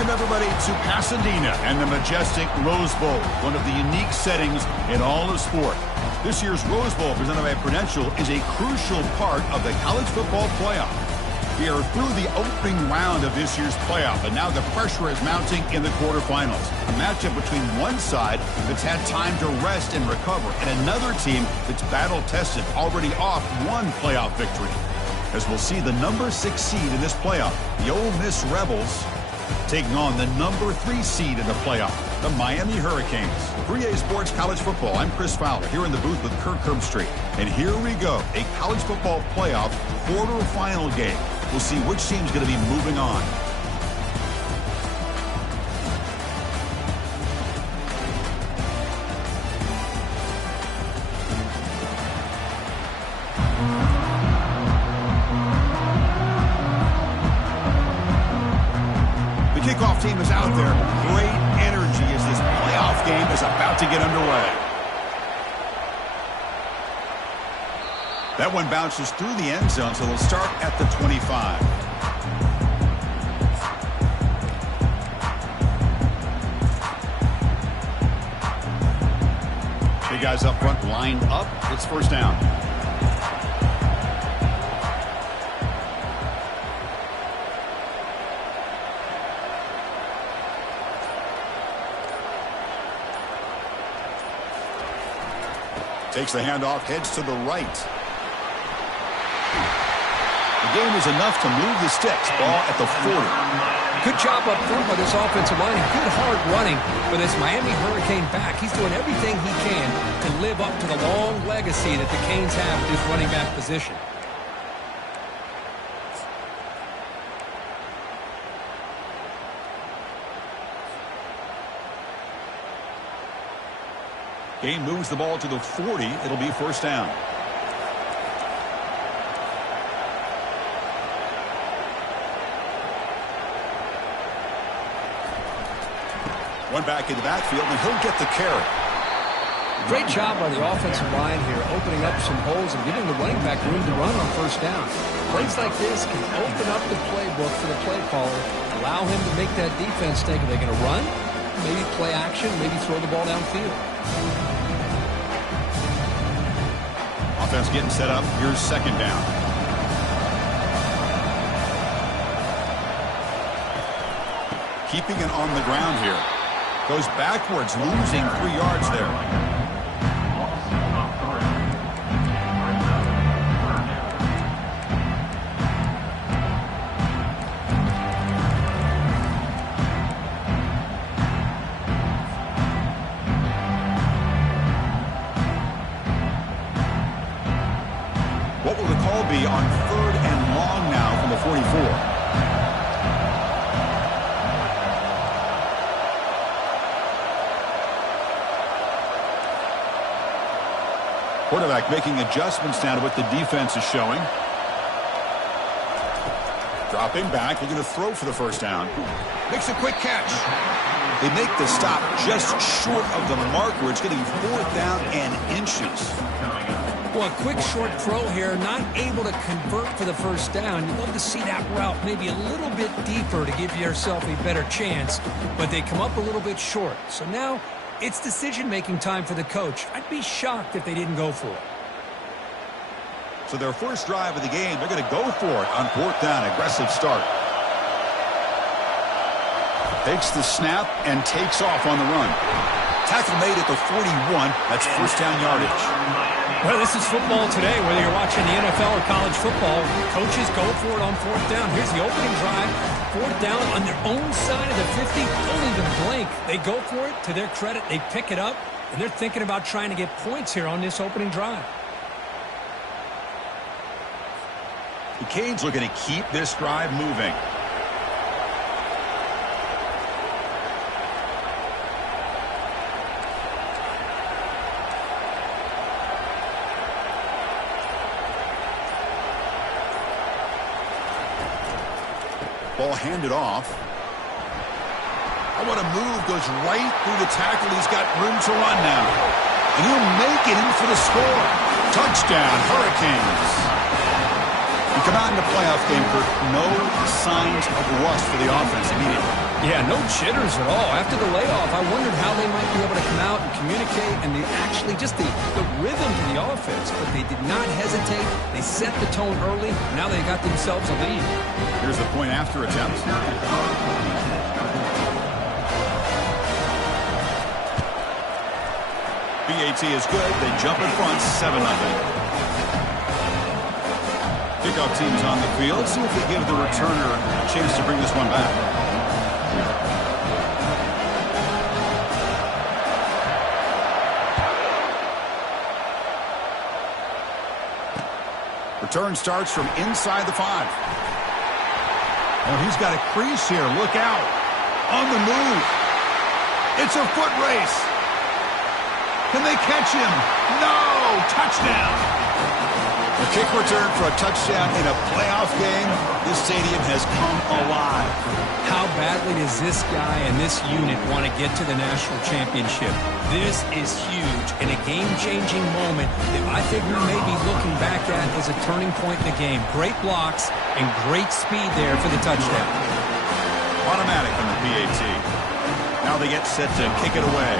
welcome everybody to Pasadena and the majestic Rose Bowl, one of the unique settings in all of sport. This year's Rose Bowl, presented by Prudential, is a crucial part of the college football playoff. We are through the opening round of this year's playoff, and now the pressure is mounting in the quarterfinals. A matchup between one side that's had time to rest and recover, and another team that's battle-tested, already off one playoff victory. As we'll see the number 6 seed in this playoff, the Ole Miss Rebels, taking on the number 3 seed in the playoff, the Miami Hurricanes. For EA Sports College Football, I'm Chris Fowler, here in the booth with Kirk Herbstreit. And here we go, a college football playoff quarterfinal game. We'll see which team's going to be moving on. Kickoff team is out there. Great energy as this playoff game is about to get underway. That one bounces through the end zone, so they'll start at the 25. Big guys up front, lined up. It's first down. Takes the handoff, heads to the right. The game is enough to move the sticks. Ball at the 40. Good job up front by this offensive line. Good hard running for this Miami Hurricane back. He's doing everything he can to live up to the long legacy that the Canes have at this running back position. Game moves the ball to the 40. It'll be first down. One back in the backfield, and he'll get the carry. Great job by the offensive line here, opening up some holes and giving the running back room to run on first down. Plays like this can open up the playbook for the play caller, allow him to make that defense think, are they going to run? Maybe play action, maybe throw the ball downfield. Offense getting set up. Here's second down. Keeping it on the ground here. Goes backwards, losing 3 yards there. What will the call be on 3rd and long now from the 44? Quarterback making adjustments now to what the defense is showing. Dropping back, looking to throw for the first down. Makes a quick catch. They make the stop just short of the marker. It's getting 4th down and inches. Well, a quick short throw here, not able to convert for the first down. You'd love to see that route maybe a little bit deeper to give yourself a better chance, but they come up a little bit short. So now it's decision-making time for the coach. I'd be shocked if they didn't go for it. So their first drive of the game, they're going to go for it on 4th down. Aggressive start. Takes the snap and takes off on the run. Tackle made at the 41. That's first down yardage. Well, this is football today, whether you're watching the NFL or college football. Coaches go for it on 4th down. Here's the opening drive. 4th down on their own side of the 50. Don't even blink. They go for it. To their credit, they pick it up, and they're thinking about trying to get points here on this opening drive. The Canes looking to keep this drive moving. Ball handed off. What a move. Goes right through the tackle. He's got room to run now. And he'll make it in for the score. Touchdown, Hurricanes. You come out in the playoff game, Kurt, no signs of rust for the offense immediately. Yeah, no jitters at all. After the layoff, I wondered how they might be able to come out and communicate and just the rhythm to the offense. But they did not hesitate. They set the tone early. Now they got themselves a lead. Here's the point after attempt. BAT is good. They jump in front, 7-0. Kickoff team's on the field. See if they give the returner a chance to bring this one back. Return starts from inside the 5. Oh, he's got a crease here. Look out. On the move. It's a foot race. Can they catch him? No! Touchdown! A kick return for a touchdown in a playoff game. This stadium has come alive. How badly does this guy and this unit want to get to the national championship? This is huge and a game-changing moment that I think we may be looking back at as a turning point in the game. Great blocks and great speed there for the touchdown. Automatic on the PAT. Now they get set to kick it away.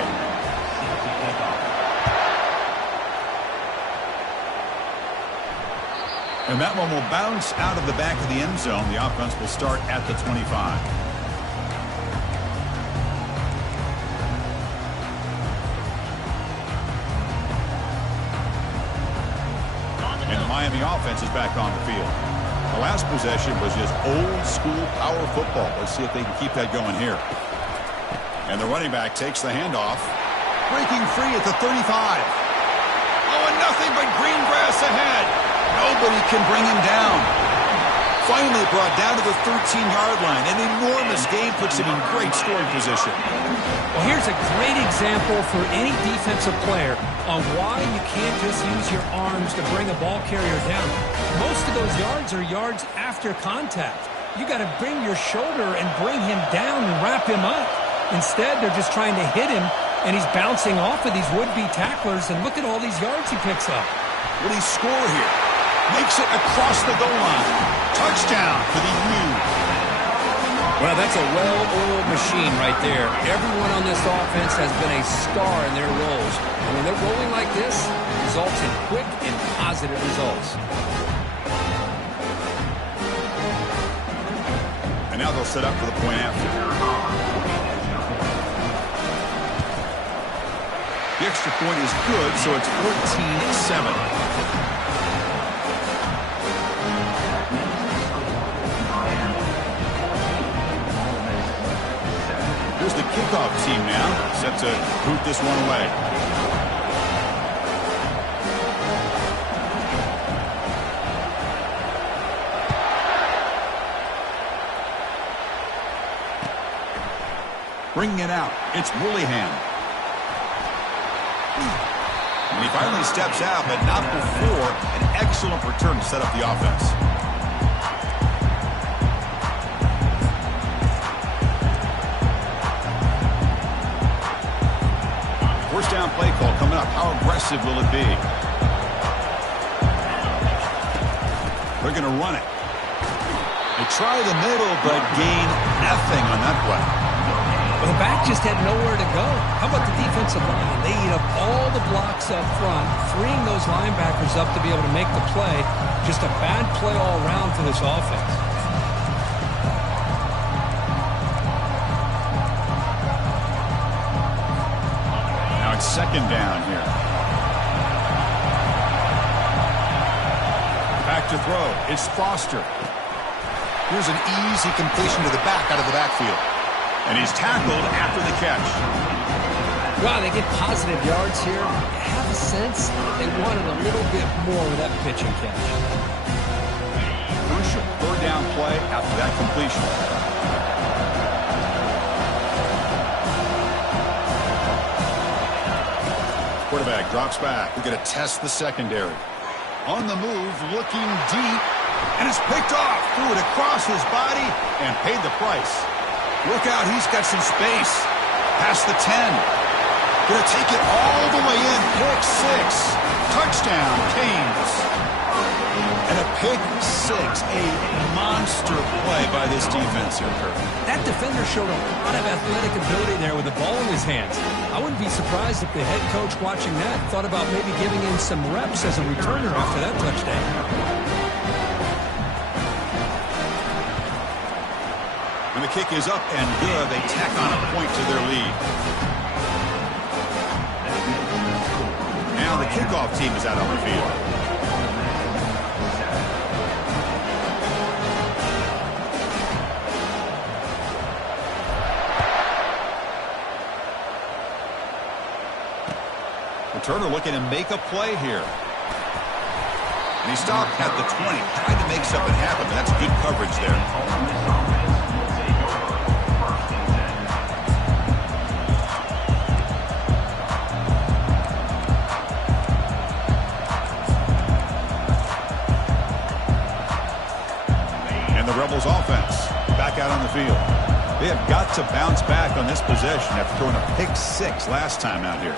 And that one will bounce out of the back of the end zone. The offense will start at the 25. And the Miami offense is back on the field. The last possession was just old school power football. Let's see if they can keep that going here. And the running back takes the handoff. Breaking free at the 35. Oh, and nothing but green grass ahead. Nobody can bring him down. Finally brought down to the 13-yard line. An enormous gain puts him in great scoring position. Well, here's a great example for any defensive player on why you can't just use your arms to bring a ball carrier down. Most of those yards are yards after contact. You got to bring your shoulder and bring him down and wrap him up. Instead, they're just trying to hit him, and he's bouncing off of these would-be tacklers, and look at all these yards he picks up. Will he score here? Makes it across the goal line. Touchdown for the U. Well, that's a well-oiled machine right there. Everyone on this offense has been a star in their roles. And when they're rolling like this, it results in quick and positive results. And now they'll set up for the point after. The extra point is good, so it's 14-7. Here's the kickoff team now, set to boot this one away. Bringing it out, it's Willingham. And he finally steps out, but not before an excellent return to set up the offense. First down play call coming up. How aggressive will it be? They're going to run it. They try the middle, but gain nothing on that play. Well, the back just had nowhere to go. How about the defensive line? They eat up all the blocks up front, freeing those linebackers up to be able to make the play. Just a bad play all around for this offense. Now it's second down here. Back to throw. It's Foster. Here's an easy completion to the back out of the backfield. And he's tackled after the catch. Wow, they get positive yards here. I have a sense they wanted a little bit more with that pitch and catch. Crucial third down play after that completion. Quarterback drops back. We're going to test the secondary. On the move, looking deep. And it's picked off. Threw it across his body and paid the price. Look out, he's got some space. Past the 10. Gonna take it all the way in. Pick six. Touchdown, Canes. And a pick six, a monster play by this defense here, Kirk. That defender showed a lot of athletic ability there with the ball in his hands. I wouldn't be surprised if the head coach watching that thought about maybe giving him some reps as a returner after that touchdown. And the kick is up and good. They tack on a point to their lead. Now the kickoff team is out on the field. Returner looking to make a play here. And he stopped at the 20, trying to make something happen, but that's good coverage there. And the Rebels offense back out on the field. They have got to bounce back on this possession after throwing a pick six last time out here.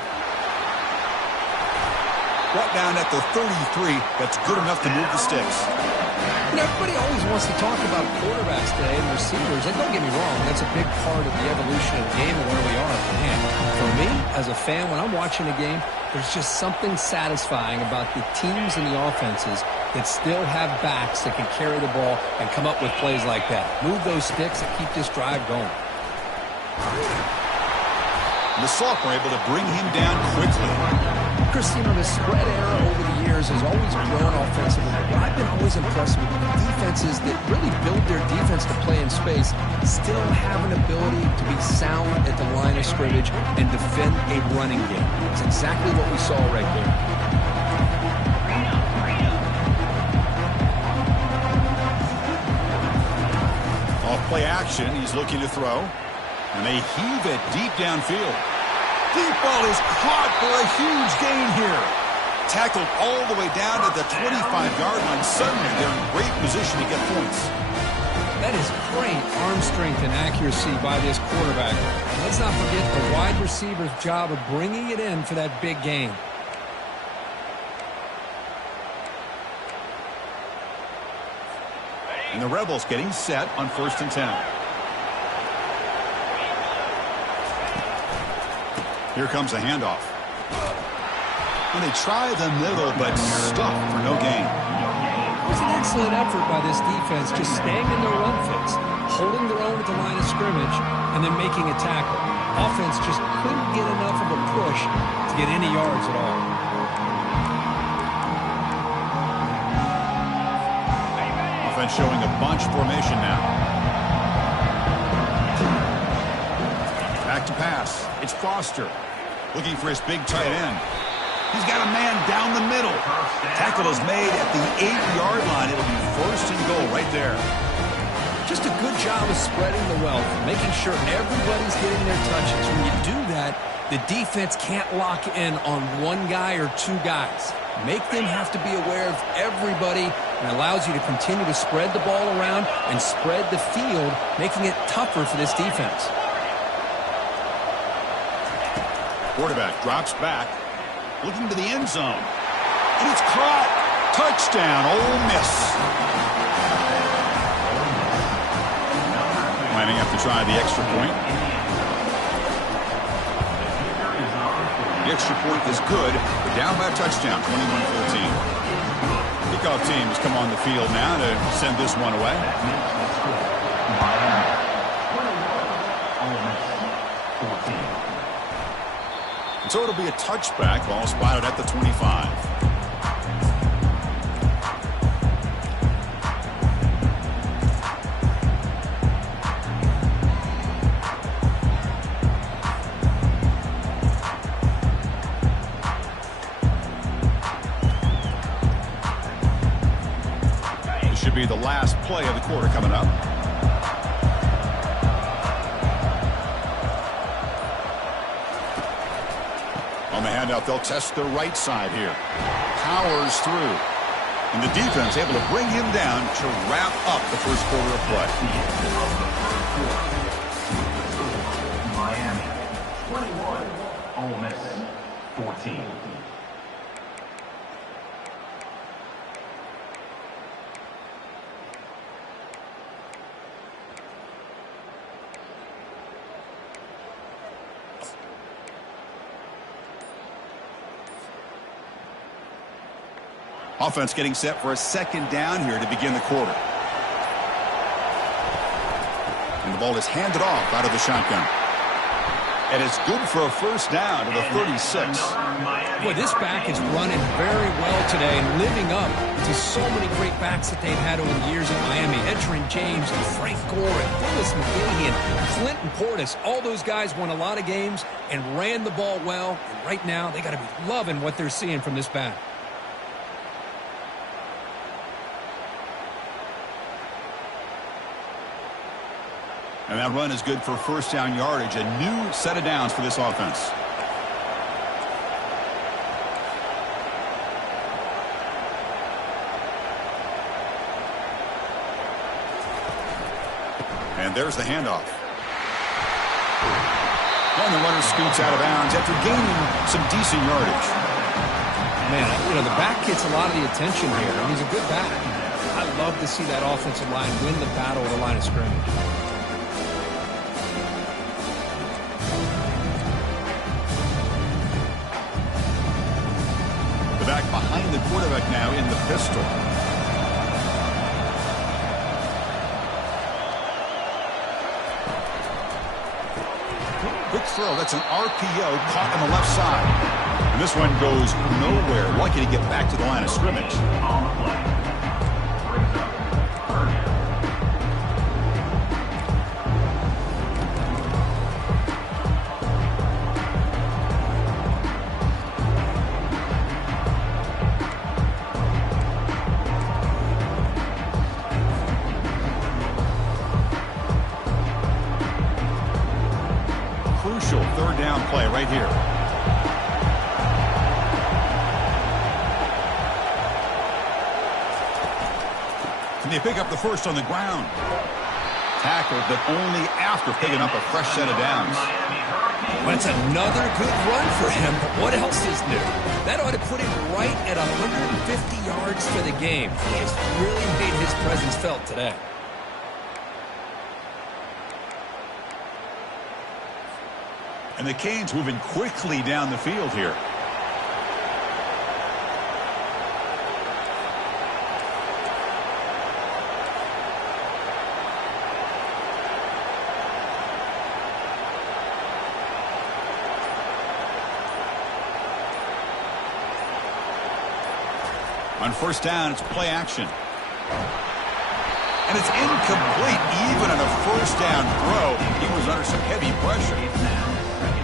Brought down at the 33. That's good enough to move the sticks. You know, everybody always wants to talk about quarterbacks today and receivers. And don't get me wrong, that's a big part of the evolution of the game and where we are. Man, for me, as a fan, when I'm watching a game, there's just something satisfying about the teams and the offenses that still have backs that can carry the ball and come up with plays like that. Move those sticks and keep this drive going. The Salk were able to bring him down quickly. Christina, the spread era over the years has always grown offensively, but I've been always impressed with defenses that really build their defense to play in space, still have an ability to be sound at the line of scrimmage and defend a running game. It's exactly what we saw right there. Off play action, he's looking to throw, and they heave it deep downfield. Deep ball is caught for a huge gain here. Tackled all the way down to the 25-yard line. Suddenly, they're in great position to get points. That is great arm strength and accuracy by this quarterback. And let's not forget the wide receiver's job of bringing it in for that big gain. And the Rebels getting set on 1st and 10. Here comes a handoff. And they try the middle, but stuck for no gain. It was an excellent effort by this defense, just staying in their run fits, holding their own at the line of scrimmage, and then making a tackle. Offense just couldn't get enough of a push to get any yards at all. Offense showing a bunch formation now. Back to pass. It's Foster looking for his big tight end. He's got a man down the middle. Tackle is made at the 8-yard line. It'll be 1st and goal right there. Just a good job of spreading the wealth, making sure everybody's getting their touches. When you do that, the defense can't lock in on one guy or two guys. Make them have to be aware of everybody, and allows you to continue to spread the ball around and spread the field, making it tougher for this defense. Quarterback drops back, looking to the end zone. And it's caught. Touchdown, Ole Miss. Lining up to try the extra point. The extra point is good. They're down by a touchdown, 21-14. Kickoff team has come on the field now to send this one away. So it'll be a touchback, ball spotted at the 25. This should be the last play of the quarter coming up. On the handout, they'll test the right side here. Powers through. And the defense able to bring him down to wrap up the first quarter of play. Miami, 21, Ole Miss, 14. Offense getting set for a second down here to begin the quarter. And the ball is handed off out of the shotgun. And it's good for a first down to the 36. Boy, this back is running very well today and living up to so many great backs that they've had over the years in Miami. Edgerrin James and Frank Gore and Phyllis McGahee and Clinton Portis. All those guys won a lot of games and ran the ball well. And right now, they got to be loving what they're seeing from this back. And that run is good for first down yardage. A new set of downs for this offense. And there's the handoff. And the runner scoots out of bounds after gaining some decent yardage. Man, you know, the back gets a lot of the attention here. I mean, he's a good back. I love to see that offensive line win the battle at the line of scrimmage. The back behind the quarterback now in the pistol. Quick throw. That's an RPO caught on the left side. And this one goes nowhere. Lucky to get back to the line of scrimmage. On the play. Brings up first. Crucial third down play right here. Can they pick up the first on the ground? Tackled, but only after picking up a fresh set of downs. That's another good run for him, but what else is new? That ought to put him right at 150 yards for the game. He has really made his presence felt today. And the Canes moving quickly down the field here. On first down, it's play action. And it's incomplete. Even on a first down throw, he was under some heavy pressure.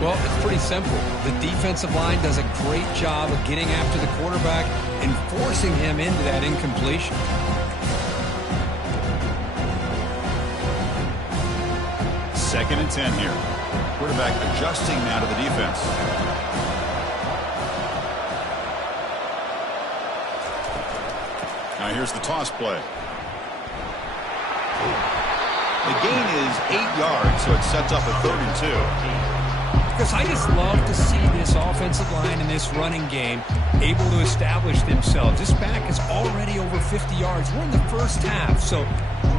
Well, it's pretty simple. The defensive line does a great job of getting after the quarterback and forcing him into that incompletion. Second and 10 here. Quarterback adjusting now to the defense. Now here's the toss play. The gain is 8 yards, so it sets up a 3rd and 2. Because I just love to see this offensive line and this running game able to establish themselves. This back is already over 50 yards. We're in the first half, so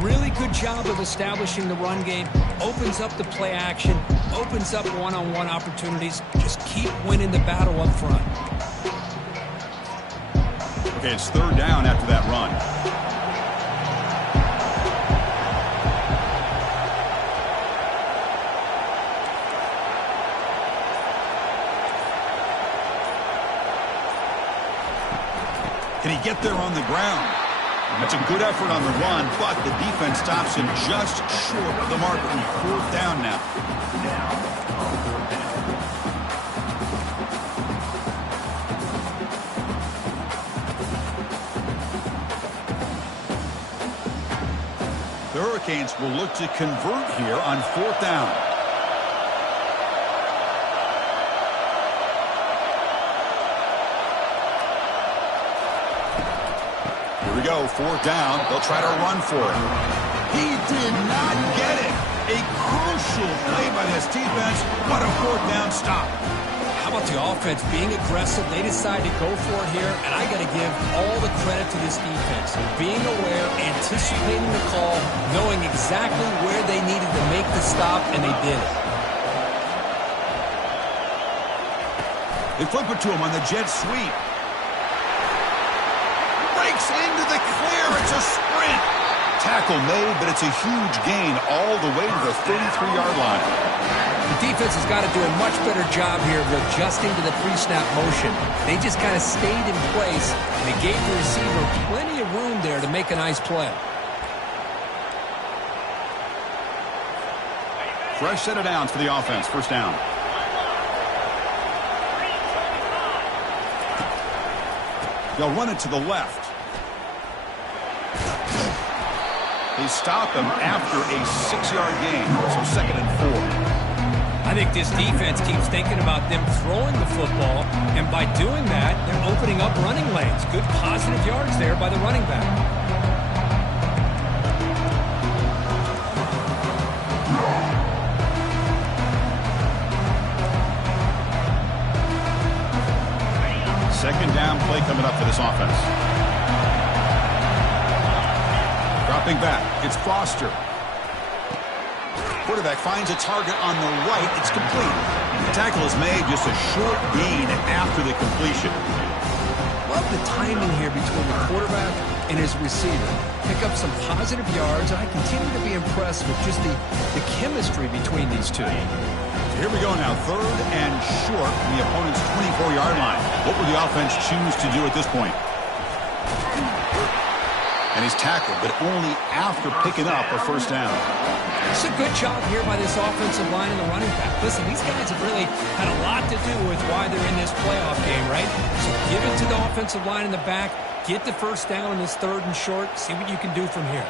really good job of establishing the run game. Opens up the play action, opens up one-on-one opportunities. Just keep winning the battle up front. Okay, it's 3rd down after that run. Can he get there on the ground? That's a good effort on the run, but the defense stops him just short of the marker. 4th down now. The Hurricanes will look to convert here on 4th down. Here we go, 4th down. They'll try to run for it. He did not get it. A crucial play by this defense. What a 4th down stop. How about the offense being aggressive? They decide to go for it here, and I got to give all the credit to this defense. Being aware, anticipating the call, knowing exactly where they needed to make the stop, and they did it. They flip it to him on the jet sweep. breaks into the clear. It's a sprint. Tackle made, but it's a huge gain all the way to the 33-yard line. The defense has got to do a much better job here of adjusting to the pre-snap motion. They just kind of stayed in place, and they gave the receiver plenty of room there to make a nice play. Fresh set of downs for the offense. First down. They'll run it to the left. They stop him after a 6-yard gain, so 2nd and 4. I think this defense keeps thinking about them throwing the football, and by doing that, they're opening up running lanes. Good positive yards there by the running back. Second down play coming up for this offense. Dropping back, it's Foster. Quarterback finds a target on the right. It's complete. The tackle is made, just a short gain after the completion. Love the timing here between the quarterback and his receiver. Pick up some positive yards, and I continue to be impressed with just the chemistry between these two. Here we go now, 3rd and short from the opponent's 24-yard line. What will the offense choose to do at this point? And he's tackled, but only after picking up a first down. It's a good job here by this offensive line and the running back. Listen, these guys have really had a lot to do with why they're in this playoff game, right? So give it to the offensive line in the back, get the first down in this 3rd and short, see what you can do from here.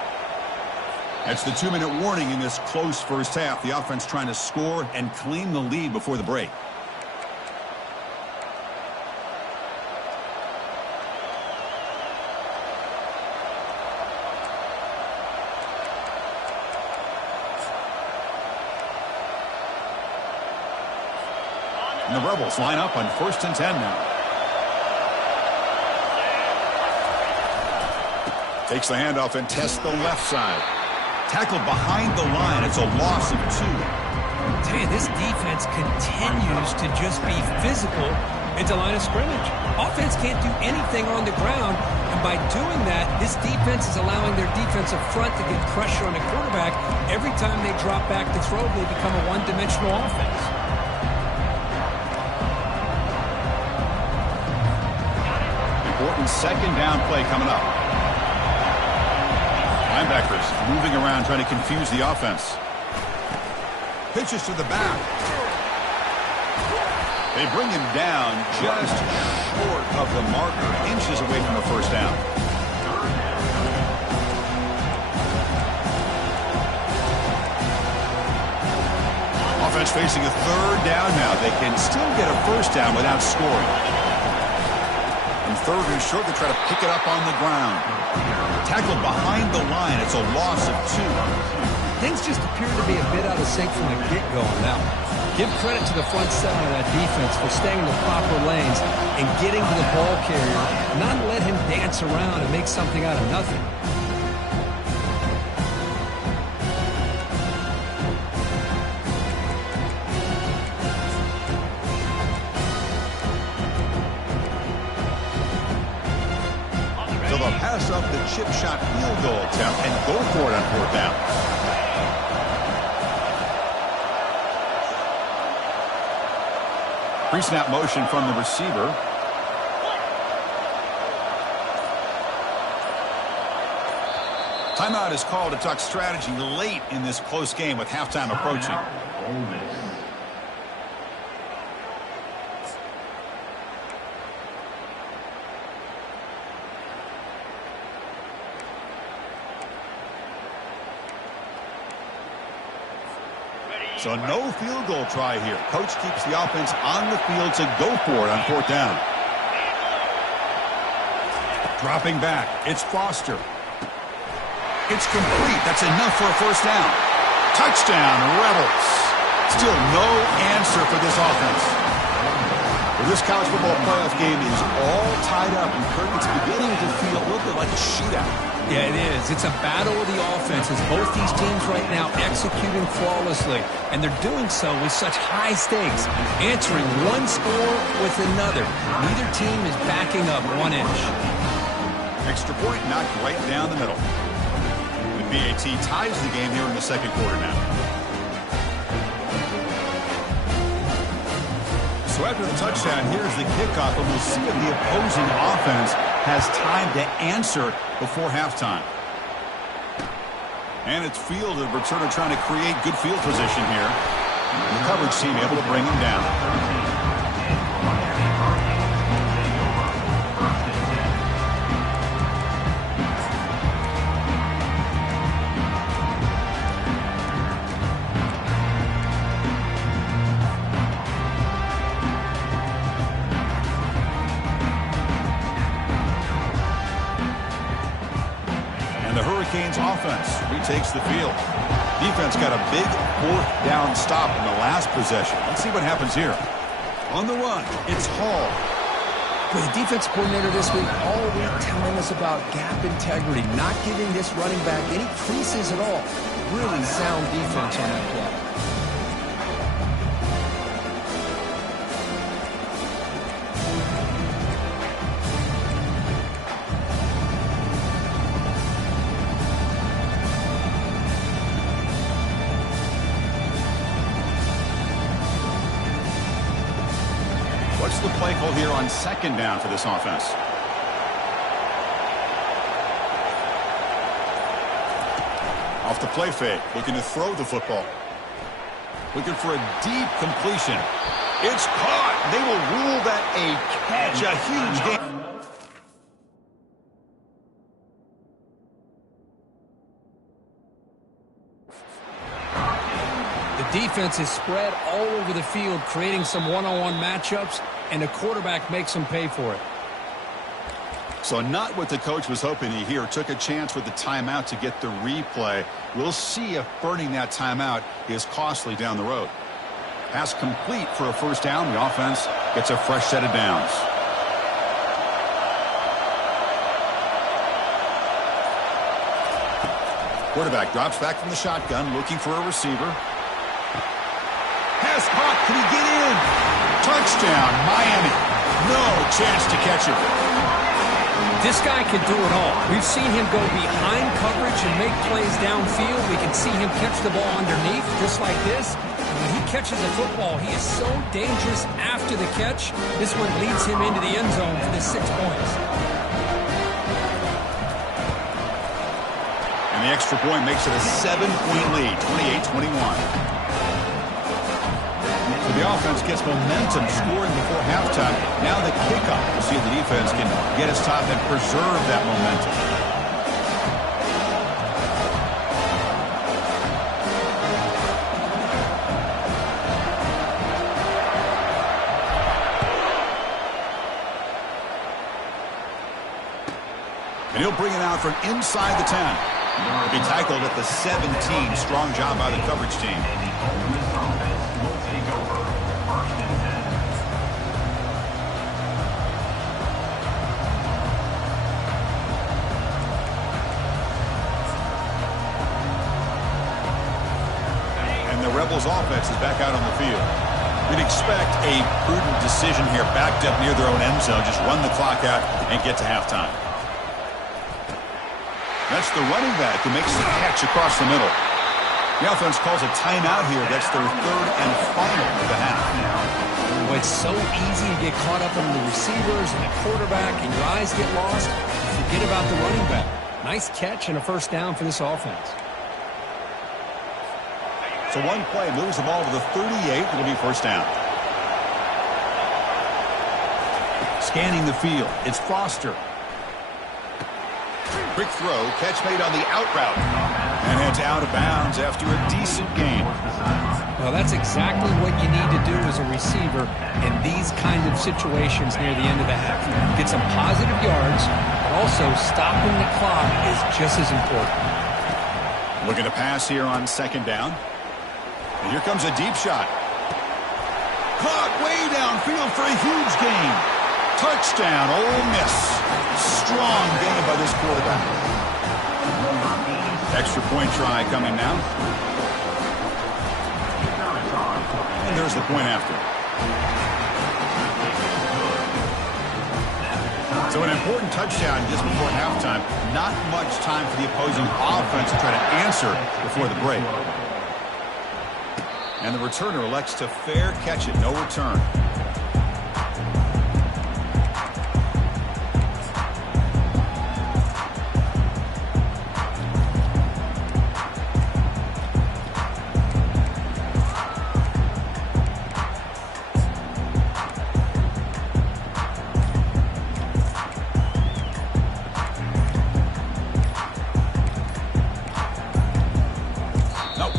That's the 2-minute warning in this close first half. The offense trying to score and claim the lead before the break. And the Rebels line up on 1st and 10 now. Takes the handoff and tests the left side. Tackled behind the line. It's a loss of 2. I tell you, this defense continues to just be physical at the line of scrimmage. Offense can't do anything on the ground, and by doing that, this defense is allowing their defensive front to get pressure on the quarterback. Every time they drop back to throw, they become a one-dimensional offense. Important second down play coming up. Linebackers moving around, trying to confuse the offense. Pitches to the back. They bring him down just short of the marker, inches away from a first down. Offense facing a 3rd down now. They can still get a first down without scoring. And 3rd and short, they try to pick it up on the ground. Tackled behind the line. It's a loss of 2. Things just appear to be a bit out of sync from the get-go on that one. Give credit to the front seven of that defense for staying in the proper lanes and getting to the ball carrier, not let him dance around and make something out of nothing. So they'll pass up the chip shot field goal attempt and go for it on 4th down. Pre-snap motion from the receiver. Timeout is called to talk strategy late in this close game with halftime approaching. So no field goal try here. Coach keeps the offense on the field to go for it on 4th down. Dropping back, it's Foster. It's complete. That's enough for a first down. Touchdown, Rebels. Still no answer for this offense. Well, this college football playoff game is all tied up, and Kirk, it's beginning to feel a little bit like a shootout. Yeah, it is. It's a battle of the offenses. Both these teams right now executing flawlessly, and they're doing so with such high stakes, answering one score with another. Neither team is backing up 1 inch. Extra point knocked right down the middle. The BAT ties the game here in the second quarter now. So after the touchdown, here's the kickoff, and we'll see if the opposing offense has time to answer before halftime. And it's fielded. Returner trying to create good field position here. The coverage team able to bring him down. Offense retakes the field. Defense got a big fourth down stop in the last possession. Let's see what happens here. On the run, it's Hall. With the defense coordinator this week all week telling us about gap integrity, not giving this running back any creases at all. Really sound defense on that play. What's the play call here on second down for this offense? Off the play fake, looking to throw the football. Looking for a deep completion. It's caught. They will rule that a catch, a huge game. The defense is spread all over the field, creating some one-on-one matchups, and the quarterback makes them pay for it. So not what the coach was hoping to hear. Took a chance with the timeout to get the replay. We'll see if burning that timeout is costly down the road. Pass complete for a first down. The offense gets a fresh set of downs. Quarterback drops back from the shotgun, looking for a receiver. Pass caught. Can he get in? Touchdown, Miami. No chance to catch him. This guy can do it all. We've seen him go behind coverage and make plays downfield. We can see him catch the ball underneath, just like this. And when he catches a football, he is so dangerous after the catch. This one leads him into the end zone for the 6 points. And the extra point makes it a 7-point lead, 28-21. The offense gets momentum scoring before halftime. Now the kickoff. We'll see if the defense can get its top and preserve that momentum. And he'll bring it out from inside the 10. He'll be tackled at the 17. Strong job by the coverage team. Rebels offense is back out on the field. We'd expect a prudent decision here, backed up near their own end zone. Just run the clock out and get to halftime. That's the running back who makes the catch across the middle. The offense calls a timeout here. That's their third and final of the half. Well, it's so easy to get caught up in the receivers and the quarterback, and your eyes get lost. Forget about the running back. Nice catch and a first down for this offense. So one play moves the ball to the 38. It'll be first down. Scanning the field. It's Foster. Quick throw. Catch made on the out route. And it's out of bounds after a decent gain. Well, that's exactly what you need to do as a receiver in these kind of situations near the end of the half. Get some positive yards, but also stopping the clock is just as important. Looking to pass here on second down. And here comes a deep shot. Caught way downfield for a huge gain. Touchdown, Ole Miss. Strong game by this quarterback. Extra point try coming now. And there's the point after. So an important touchdown just before halftime. Not much time for the opposing offense to try to answer before the break. And the returner elects to fair catch it. No return.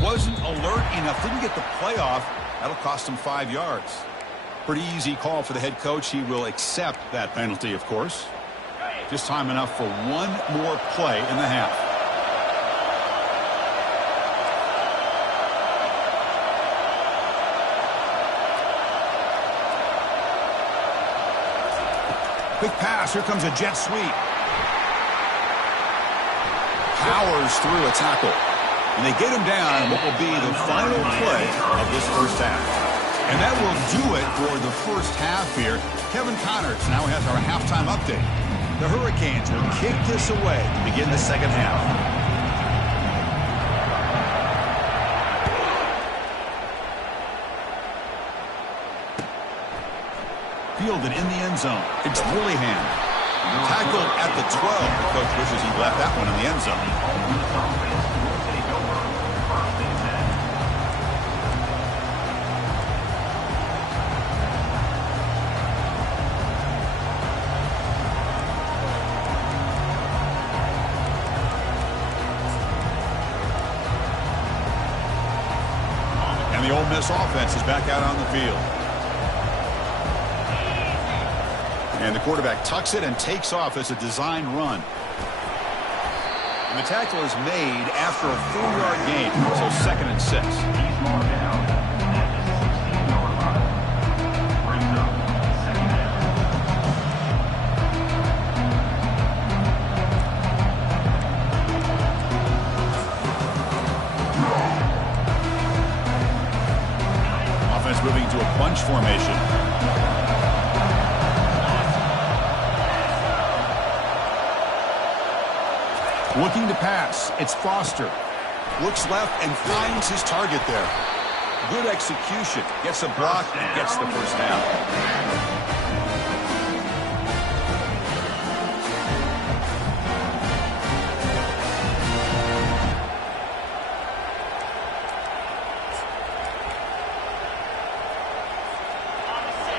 Wasn't alert enough, didn't get the playoff. That'll cost him 5 yards. Pretty easy call for the head coach. He will accept that penalty, of course. Just time enough for one more play in the half. Quick pass. Here comes a jet sweep. Powers through a tackle. And they get him down in what will be the final play of this first half. And that will do it for the first half here. Kevin Connors now has our halftime update. The Hurricanes will kick this away to begin the second half. Fielded in the end zone. It's Willingham. Tackled at the 12. The coach wishes he left that one in the end zone. The Ole Miss offense is back out on the field. And the quarterback tucks it and takes off as a design run. And the tackle is made after a 4-yard gain, so 2nd and 6. He's more down at the 16-yard line. Brings up 2nd down. Offense moving to a bunch formation. Looking to pass. It's Foster. Looks left and finds his target there. Good execution. Gets a block and gets the first down.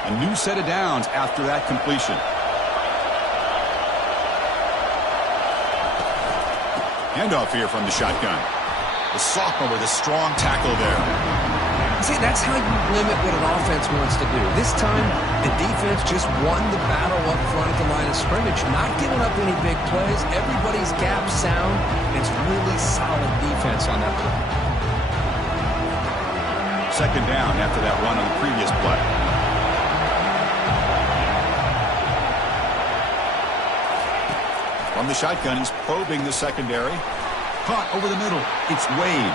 A new set of downs after that completion. Handoff here from the shotgun. The sophomore with a strong tackle there. See, that's how you limit what an offense wants to do. This time, the defense just won the battle up front at the line of scrimmage, not giving up any big plays. Everybody's gap sound. It's really solid defense on that play. 2nd down after that run on the previous play. From the shotgun, he's probing the secondary. Caught over the middle. It's Wade.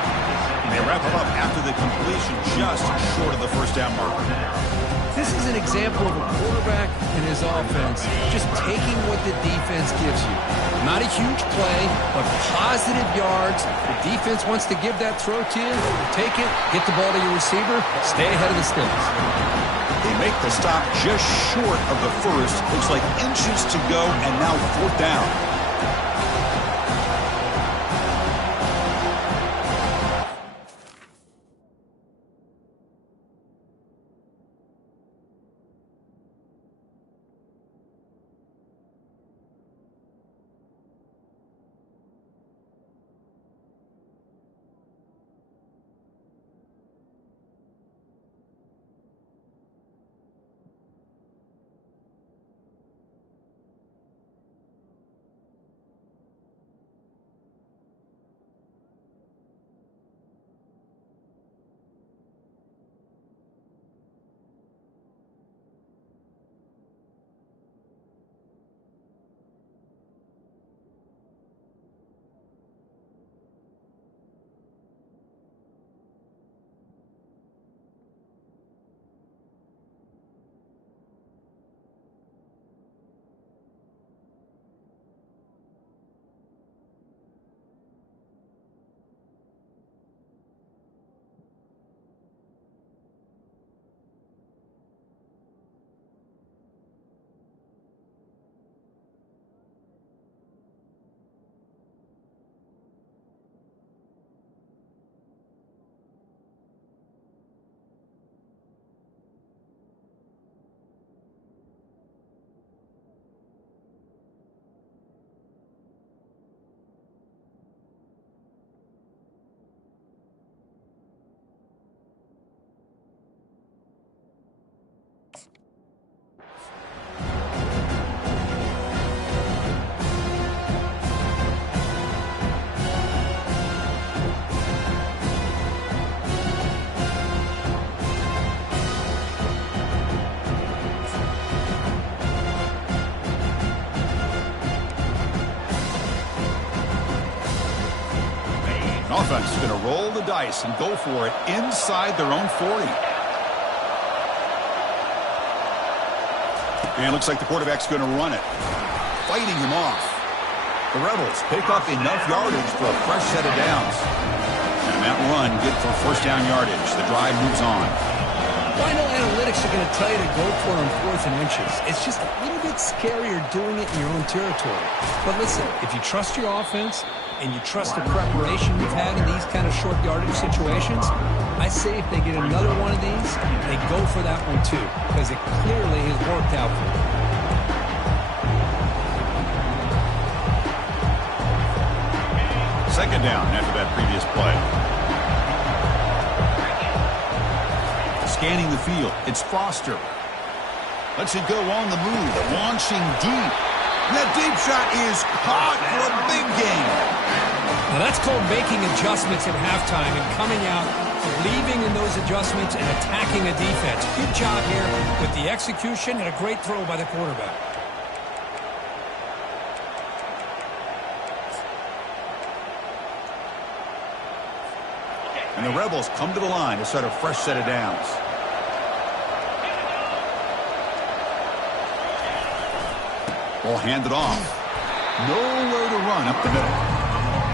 And they wrap it up after the completion just short of the first down marker. This is an example of a quarterback and his offense just taking what the defense gives you. Not a huge play, but positive yards. The defense wants to give that throw to you. Take it, get the ball to your receiver, stay ahead of the sticks. They make the stop just short of the first. Looks like inches to go, and now 4th down. Offense is going to roll the dice and go for it inside their own 40. And it looks like the quarterback's going to run it, fighting him off. The Rebels pick up enough yardage for a fresh set of downs. And that run good for first down yardage. The drive moves on. I know analytics are going to tell you to go for it on 4th and inches. It's just a little bit scarier doing it in your own territory. But listen, if you trust your offense and you trust the preparation you've had in these kind of short yardage situations, I say if they get another one of these, they go for that one too, because it clearly has worked out for them. Second down after that previous play. Scanning the field, it's Foster. Lets it go on the move, launching deep. And that deep shot is caught for a big gain. Now that's called making adjustments at halftime and coming out, believing in those adjustments and attacking a defense. Good job here with the execution and a great throw by the quarterback. And the Rebels come to the line to start a fresh set of downs. Ball handed off. Nowhere to run up the middle.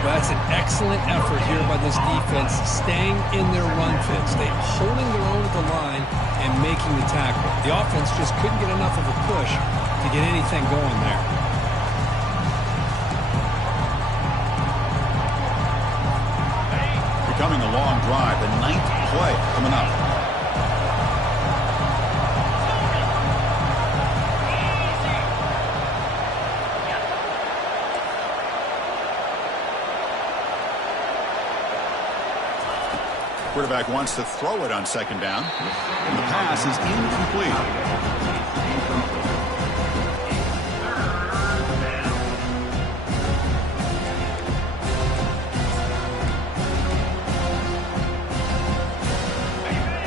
Well, that's an excellent effort here by this defense, staying in their run fits. They're holding their own at the line and making the tackle. The offense just couldn't get enough of a push to get anything going there. Becoming a long drive, the 9th play coming up. Quarterback wants to throw it on second down, and the pass is incomplete.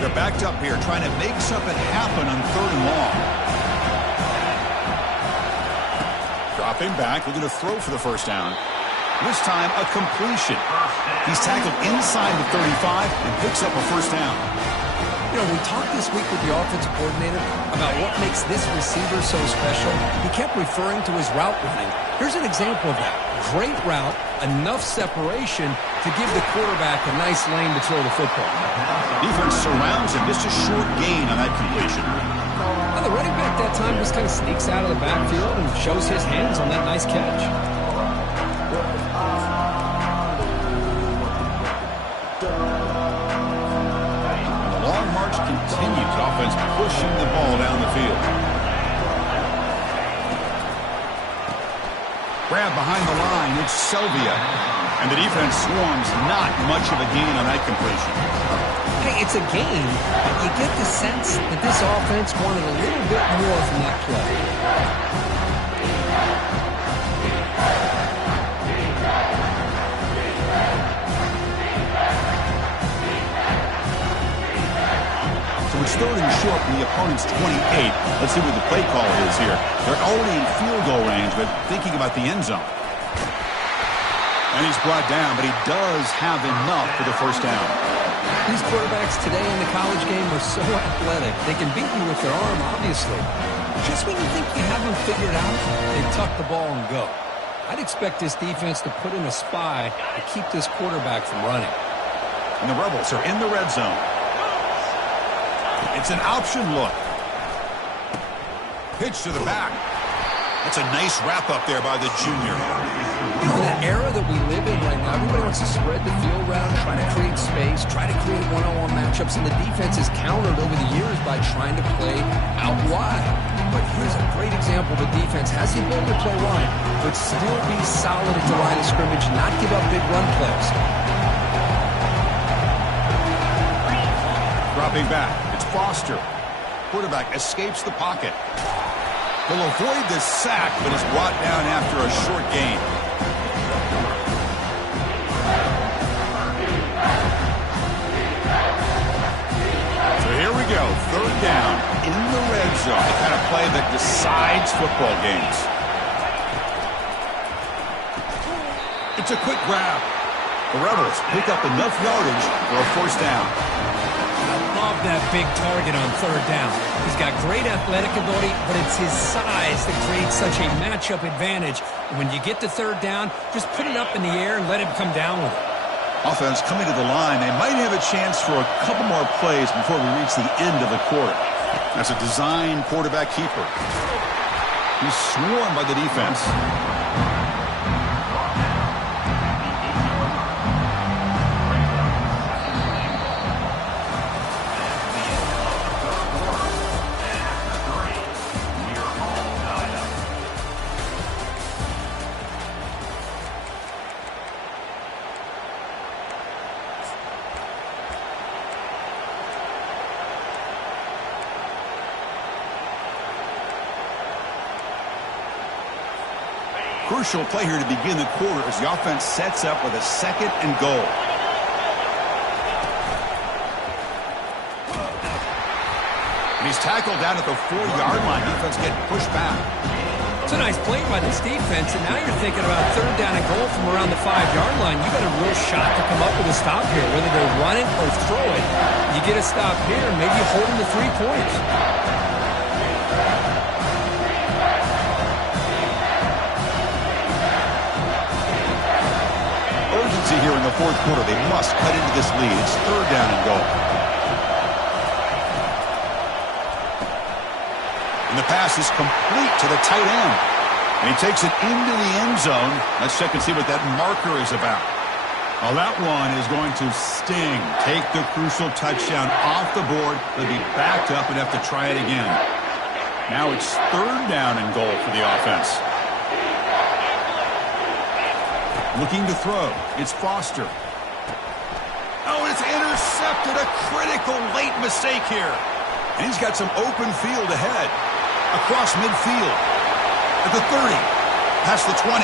They're backed up here trying to make something happen on 3rd and long. Dropping back, looking to throw for the first down. This time a completion. He's tackled inside the 35 and picks up a first down. You know, we talked this week with the offensive coordinator about what makes this receiver so special. He kept referring to his route running. Here's an example of that. Great route, enough separation to give the quarterback a nice lane to throw the football. Defense surrounds him. Just a short gain on that completion. Well, the running back that time just kind of sneaks out of the backfield and shows his hands on that nice catch. And the long march continues. Offense pushing the ball down the field. Grab behind the line. It's Selvia. And the defense swarms. Not much of a gain on that completion. Hey, it's a gain, but you get the sense that this offense wanted a little bit more from that play. So it's 3rd and short from the opponent's 28. Let's see what the play call is here. They're already in field goal range, but thinking about the end zone. And he's brought down, but he does have enough for the first down. These quarterbacks today in the college game are so athletic. They can beat you with their arm, obviously. Just when you think you have them figured out, they tuck the ball and go. I'd expect this defense to put in a spy to keep this quarterback from running. And the Rebels are in the red zone. It's an option look. Pitch to the back. That's a nice wrap-up there by the junior. You know, that era that we live in right now, everybody wants to spread the field around, try to create space, try to create one-on-one matchups, and the defense has countered over the years by trying to play out wide. But here's a great example. The defense has the ability to play wide, but still be solid at the line of scrimmage, not give up big run plays. Dropping back, it's Foster. Quarterback escapes the pocket. He'll avoid the sack, but is brought down after a short gain. So here we go, 3rd down in the red zone. The kind of play that decides football games. It's a quick grab. The Rebels pick up enough yardage for a first down. I love that big target on third down. He's got great athletic ability, but it's his size that creates such a matchup advantage. And when you get to third down, just put it up in the air and let him come down with it. Offense coming to the line. They might have a chance for a couple more plays before we reach the end of the quarter. That's a design quarterback keeper. He's swarmed by the defense. Crucial play here to begin the quarter as the offense sets up with a 2nd and goal. And he's tackled down at the 4-yard line. Defense getting pushed back. It's a nice play by this defense, and now you're thinking about third down and goal from around the 5-yard line. You got a real shot to come up with a stop here, whether they run it or throw it. You get a stop here, maybe hold them to 3 points. Here in the 4th quarter. They must cut into this lead. It's third down and goal. And the pass is complete to the tight end. And he takes it into the end zone. Let's check and see what that marker is about. Well, that one is going to sting. Take the crucial touchdown off the board. They'll be backed up and have to try it again. Now it's third down and goal for the offense. Looking to throw. It's Foster. Oh, it's intercepted. A critical late mistake here. And he's got some open field ahead. Across midfield. At the 30. Past the 20.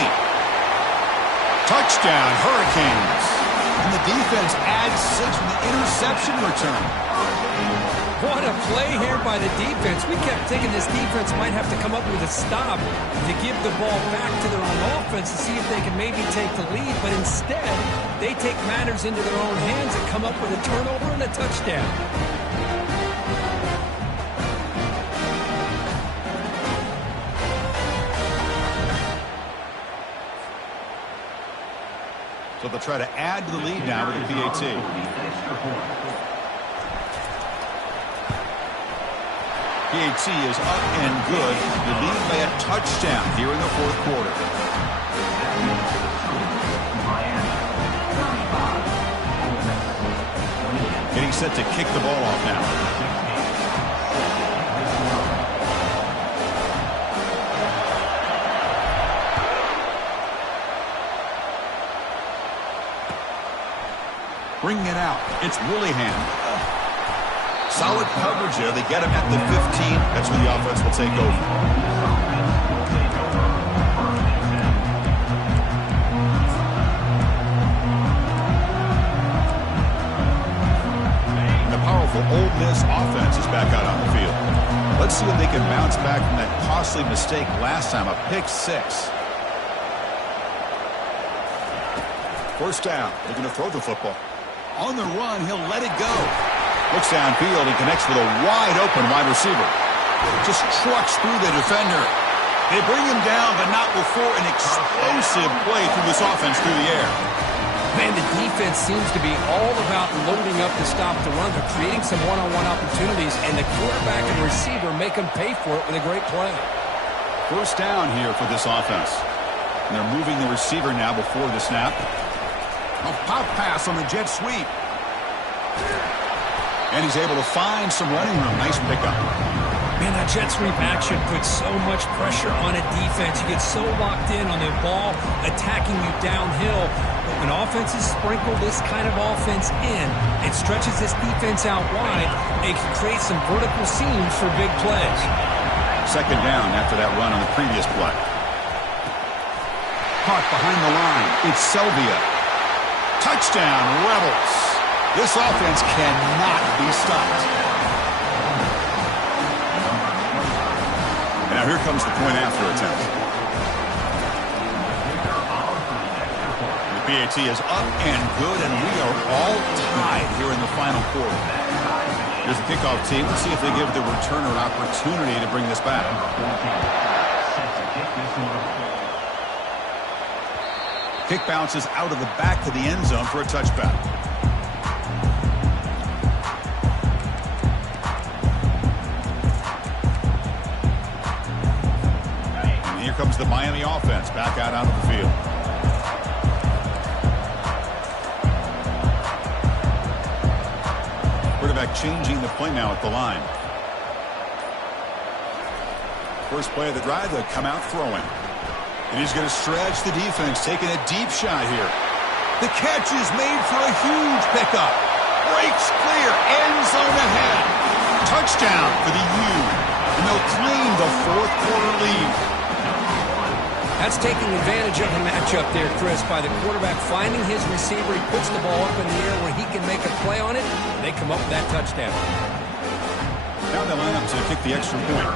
Touchdown, Hurricanes. And the defense adds 6 from the interception return. What a play here by the defense. We kept thinking this defense might have to come up with a stop to give the ball back to their own offense to see if they can maybe take the lead. But instead, they take matters into their own hands and come up with a turnover and a touchdown. So they'll try to add to the lead now with the PAT. PAT is up and good. You lead by a touchdown here in the 4th quarter. Getting set to kick the ball off now. Bringing it out. It's Willingham. Solid coverage there. They get him at the 15. That's where the offense will take over. And the powerful Ole Miss offense is back out on the field. Let's see if they can bounce back from that costly mistake last time, a pick 6. First down. Looking to throw the football. On the run, he'll let it go. Looks downfield and connects with a wide-open wide receiver. Just trucks through the defender. They bring him down, but not before an explosive play through this offense through the air. Man, the defense seems to be all about loading up to stop the run. They're creating some one-on-one opportunities, and the quarterback and receiver make them pay for it with a great play. First down here for this offense. And they're moving the receiver now before the snap. A pop pass on the jet sweep. And he's able to find some running room. Nice pickup. Man, that jet sweep action puts so much pressure on a defense. You get so locked in on the ball attacking you downhill. But when offenses sprinkle this kind of offense in, it stretches this defense out wide. It can create some vertical seams for big plays. Second down after that run on the previous play. Caught behind the line. It's Selvia. Touchdown, Rebels. This offense cannot be stopped. And now here comes the point after attempt. The PAT is up and good, and we are all tied here in the final quarter. Here's the kickoff team. Let's see if they give the returner an opportunity to bring this back. Kick bounces out of the back to the end zone for a touchback. And here comes the Miami offense back out onto the field. Quarterback changing the play now at the line. First play of the drive, they'll come out throwing. And he's going to stretch the defense, taking a deep shot here. The catch is made for a huge pickup. Breaks clear, end zone ahead. Touchdown for the U. And they'll claim the fourth quarter lead. That's taking advantage of the matchup there, Chris, by the quarterback finding his receiver. He puts the ball up in the air where he can make a play on it, and they come up with that touchdown. Now they line up to kick the extra point.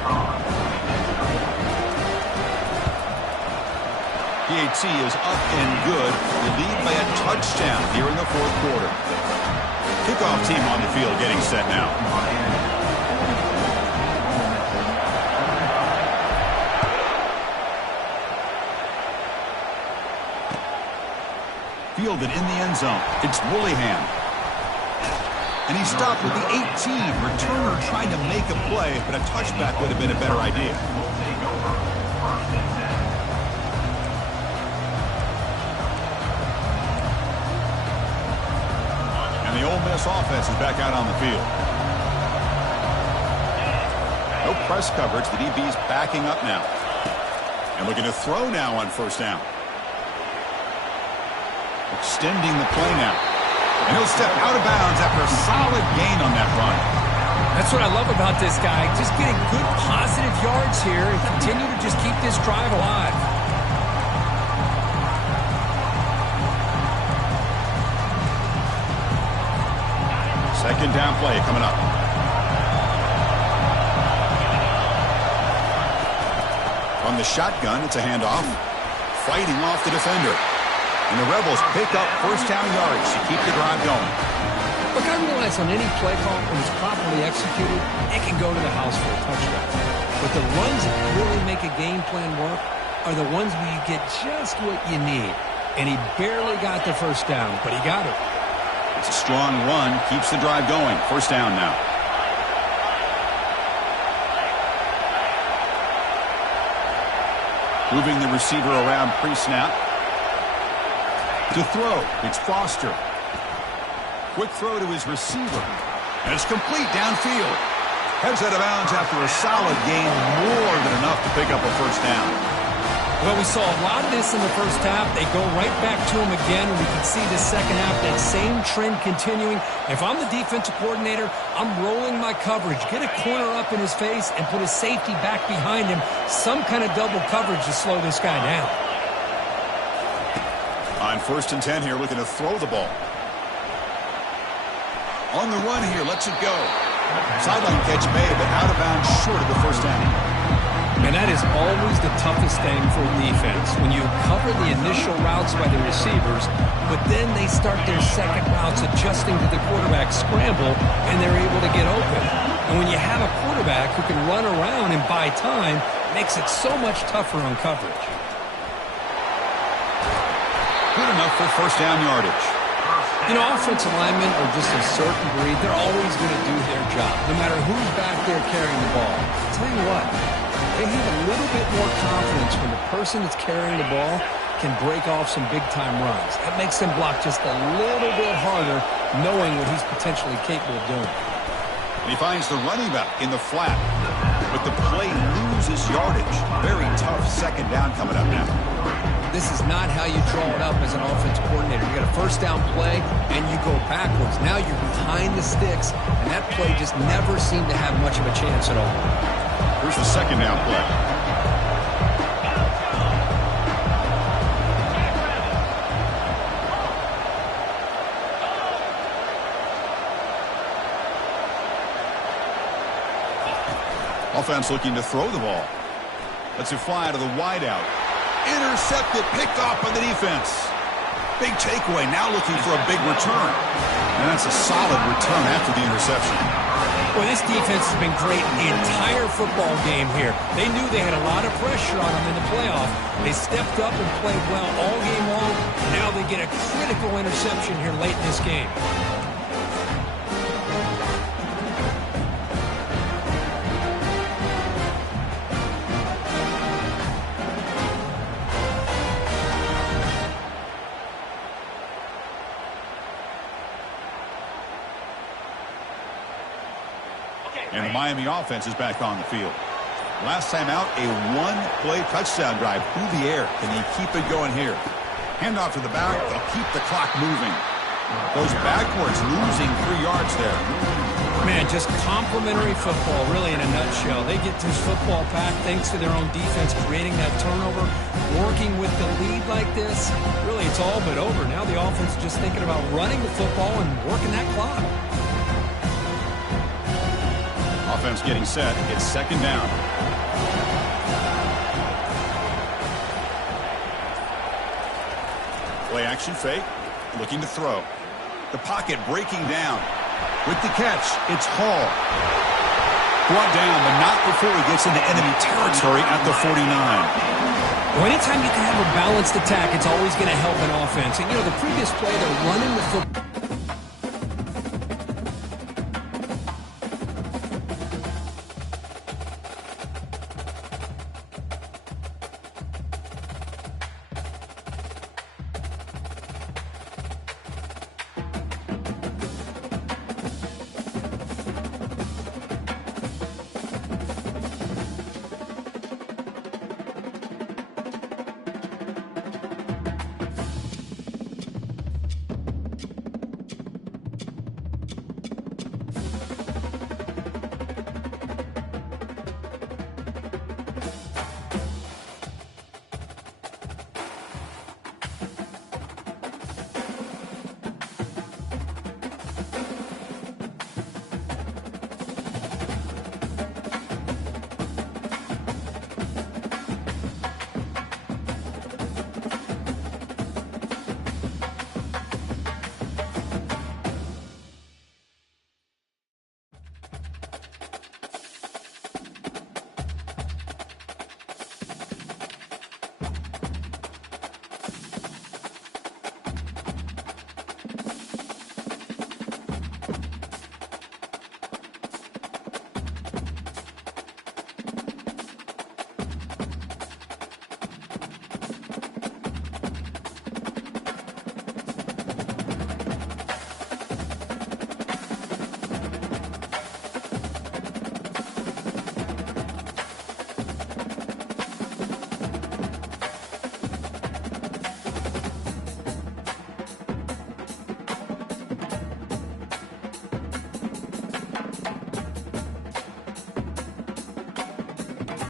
PAT is up and good. They lead by a touchdown here in the fourth quarter. Kickoff team on the field getting set now. Fielded in the end zone. It's Willingham. And he stopped with the 18. Returner trying to make a play, but a touchback would have been a better idea. And the Ole Miss offense is back out on the field. No press coverage. The DB's backing up now. And looking to throw now on first down. Extending the play now. And he'll step out of bounds after a solid gain on that run. That's what I love about this guy. Just getting good positive yards here and continue to just keep this drive alive. Second down play coming up. From the shotgun, it's a handoff. Fighting off the defender. And the Rebels pick up first down yards to keep the drive going. Look, I realize on any play call, when it's properly executed, it can go to the house for a touchdown. But the runs that really make a game plan work are the ones where you get just what you need. And he barely got the first down, but he got it. It's a strong run, keeps the drive going. First down now. Moving the receiver around pre-snap. To throw, it's Foster. Quick throw to his receiver. And it's complete downfield. Heads out of bounds after a solid gain, more than enough to pick up a first down. Well, we saw a lot of this in the first half. They go right back to him again, and we can see the second half, that same trend continuing. If I'm the defensive coordinator, I'm rolling my coverage. Get a corner up in his face and put his safety back behind him. Some kind of double coverage to slow this guy down. On 1st and 10 here, looking to throw the ball. On the run here, lets it go. Sideline catch made, but out of bounds short of the first down. And that is always the toughest thing for a defense, when you cover the initial routes by the receivers, but then they start their second routes adjusting to the quarterback scramble, and they're able to get open. And when you have a quarterback who can run around and buy time, it makes it so much tougher on coverage. Good enough for first down yardage. You know, offensive linemen are just a certain breed. They're always going to do their job, no matter who's back there carrying the ball. I'll tell you what, they have a little bit more confidence when the person that's carrying the ball can break off some big-time runs. That makes them block just a little bit harder, knowing what he's potentially capable of doing. And he finds the running back in the flat, but the play loses yardage. Very tough second down coming up now. This is not how you draw it up as an offensive coordinator. You got a first down play, and you go backwards. Now you're behind the sticks, and that play just never seemed to have much of a chance at all. Here's the second down play. Offense looking to throw the ball. Lets it fly to the wideout. Intercepted, picked off by the defense. Big takeaway, now looking for a big return. And that's a solid return after the interception. Well, this defense has been great the entire football game here. They knew they had a lot of pressure on them in the playoff. They stepped up and played well all game long. Now they get a critical interception here late in this game. And the Miami offense is back on the field. Last time out, a one-play touchdown drive through the air. Can he keep it going here? Handoff to the back. They'll keep the clock moving. Goes backwards, losing 3 yards there. Man, just complimentary football, really, in a nutshell. They get this football back thanks to their own defense, creating that turnover, working with the lead like this. Really, it's all but over. Now the offense is just thinking about running the football and working that clock. Offense getting set. It's second down. Play action fake. Looking to throw. The pocket breaking down. With the catch, it's Hall. Brought down, but not before he gets into enemy territory at the 49. Well, anytime you can have a balanced attack, it's always going to help an offense. And, you know, the previous play, they're running the football.